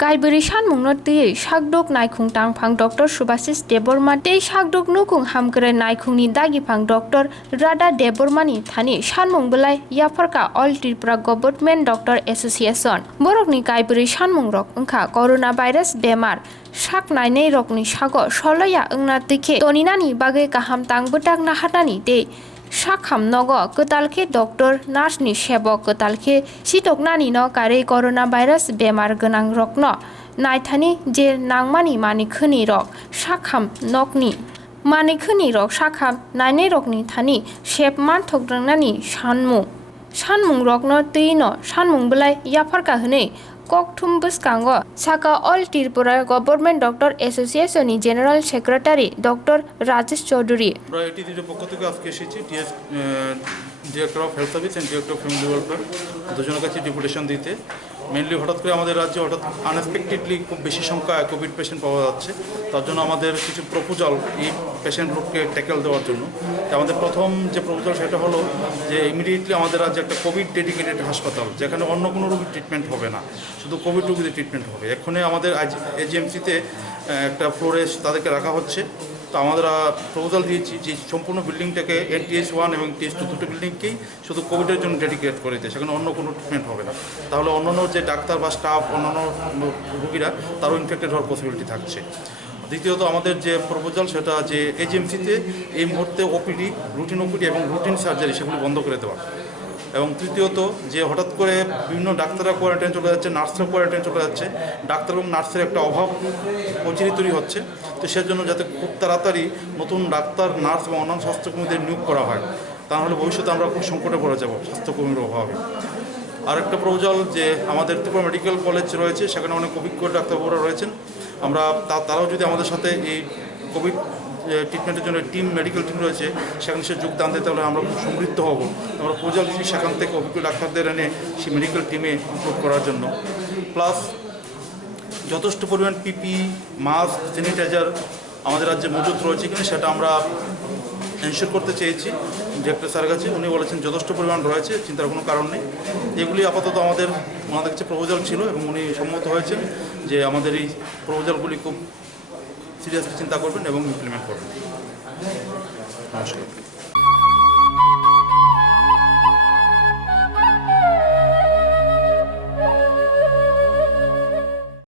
Kaiberi Shanmung Tei Shagdok Naikung Tangpang Dr. Subhasis Deborma Tei Shagdok Nukung Hamkere Naikung ni Dagipang Dr. Rada Debormani Thani Shanmung Belai Yafarka All Tripura Government Doctor Association Borokni Kaiberi Shanmung Rok Engka Coronavirus Bemar Shak Nainei Rokni Shago Sholaya Engna Tike Toninani Bagai Kaham Tang Betak Nahatani Tei Shakham Nogo Ketalke Doktor Nurse Shebo Ketalke Sitoknani no Kare Coronavirus Bemar Genang Rokno Naithani Je Nangmani Manikhuni Rok Shakham Nokni Manikhuni Rok Shakham Naine Rokni Thani Shep Man Thokrangnani Shanmung Rokno Tino Shanmung Belai Yafarka Hune Kokthum Buskango Saka All Tripura Government Doctor Association ni General Secretary Dr. Rajesh Chaudhary পক্ষ থেকে আজকে এসেছি director of health service and director of family welfare দুজনের কাছে deputation দিতে mainly হঠাৎ করে আমাদের রাজ্যে হঠাৎ আনএক্সপেক্টেডলি খুব বেশি সংখ্যায় কোভিড পেশেন্ট পাওয়া যাচ্ছে তার জন্য আমাদের কিছু প্রপোজাল এই পেশেন্ট গ্রুপকে ট্যাকেল দেওয়ার জন্য আমাদের প্রথম যে প্রপোজাল সেটা হলো যে ইমিডিয়েটলি আমাদের রাজ্যে একটা কোভিড ডেডিকেটেড হাসপাতাল যেখানে অন্য কোনো রোগীর ট্রিটমেন্ট হবে না শুধু কোভিড রোগীদের ট্রিটমেন্ট হবে এখানে আমাদের এজিএমসিতে একটা ফ্লোরে তাদেরকে রাখা হচ্ছে তো আমরা প্রপোজাল দিয়েছি যে সম্পূর্ণ বিল্ডিংটাকে TS1 এবং TS2 দুটো বিল্ডিংকেই শুধু কোভিডের জন্য ডেডিকেট করে দেয় সেখানে অন্য কোনো ট্রিটমেন্ট হবে না তাহলে অন্যান্য যে ডাক্তার বা স্টাফ অন্যান্য রোগীরা তারও ইনফেক্টেড হওয়ার পসিবিলিটি থাকছে দ্বিতীয়ত আমাদের যে প্রপোজাল সেটা যে এজিএমসিতে এই মুহূর্তে ওপিডি রুটিন ওপিডি এবং রুটিন সার্জারি সেগুলো বন্ধ করে দেওয়া এবং তৃতীয়ত যে হঠাৎ করে বিভিন্ন ডাক্তাররা কোয়ারেন্টাইন চলে যাচ্ছে নার্সরা কোয়ারেন্টাইন চলে যাচ্ছে ডাক্তার এবং নার্সের একটা অভাব অচিরেই তৈরি হচ্ছে তো সেজন্য যাতে খুব তাড়াতাড়ি নতুন ডাক্তার নার্স এবং অন্যান্য স্বাস্থ্যকর্মীদের নিয়োগ করা হয় তাহলে ভবিষ্যতে আমরা খুব সংকটে পড়ে যাব স্বাস্থ্যকর্মীর অভাবে আরেকটা প্রপোজাল যে আমাদের ত্রিপুরা মেডিকেল কলেজ রয়েছে সেখানে অনেক অভিজ্ঞ ডাক্তারবাবুরা রয়েছেন আমরা তারাও যদি আমাদের সাথে এই কোভিড ট্রিটমেন্টের জন্য মেডিকেল টিম রয়েছে সেখানে সে যোগদান দিতে হলে আমরা খুব সমৃদ্ধ হব আমরা প্রপোজাল দিচ্ছি সেখান থেকে অভিজ্ঞ ডাক্তারদের এনে সেই মেডিকেল টিমে ইনক্লুড করার জন্য প্লাস যথেষ্ট পরিমাণ পিপি মাস্ক স্যানিটাইজার আমাদের রাজ্যে মজুত রয়েছে কিনা সেটা আমরা এনশিওর করতে চেয়েছি ডিরেক্টর স্যারের কাছে উনি বলেছেন যথেষ্ট পরিমাণ রয়েছে চিন্তার কোনো কারণ নেই এগুলি আপাতত ওনাদের কাছে প্রপোজাল ছিল এবং উনি সম্মত হয়েছেন যে আমাদের এই প্রপোজালগুলি খুব সিরিয়াসলি চিন্তা করবেন এবং ইমপ্লিমেন্ট করবেন নমস্কার